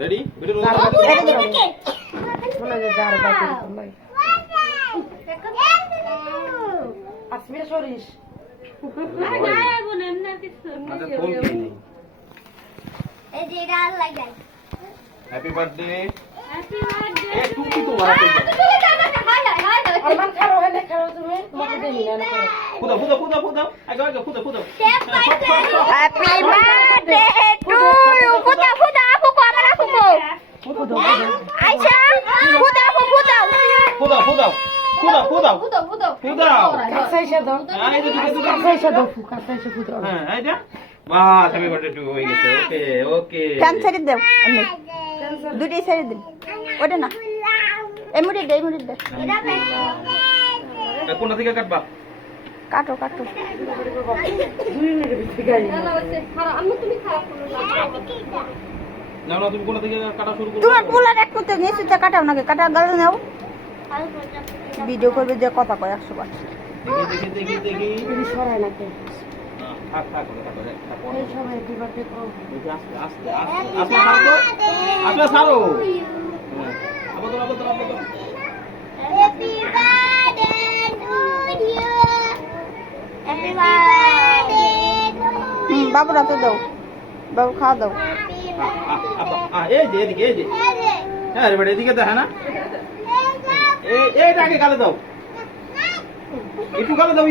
ready video আসমিরা সরিস happy birthday happy birthday এ টুকি তো মারা তো আরমান খারো হলে খারো তুমি তোমাকে দেই না করো ফুদা আগে ফুদা হ্যাপি বার্থডে টু ইউ ফুটা আপু কো আমার আপু কো আইসা ফুটা কাছাইসা দাও কাছাইসা দাও কাছাইসা ফুটো হ্যাঁ এইটা বাস হ্যাপি বার্থডে টু হয়ে গেছে ওকে ফ্যান ছেড়ে দাও আমি দুটি ছেড়ে দিন ওটা না এমুড়ি দে কোনটা থেকে কাটবা কাটো 2 মিনিটের ভিতরে গাড়ি না তুমি কোনটা থেকে কাটা শুরু করবে তোমার পোলার এক করতে নিয়েছি তা কাটাও নাকি কাটা গেল নাও ভিডিও করবে যে কথা কয় 100 বার দেখি তুমি সরাই না কে থাক এই সবাই দিবাতে কম আস্তে সারো আবার happy birthday to you happy birthday বাবুরা তো দাও বাবু খাওয়া দাও এই যে এদিকে হ্যাঁ রে বেটা এদিকে তো হ্যাঁ না এইটাকে গালে দাও একটু গালে দাও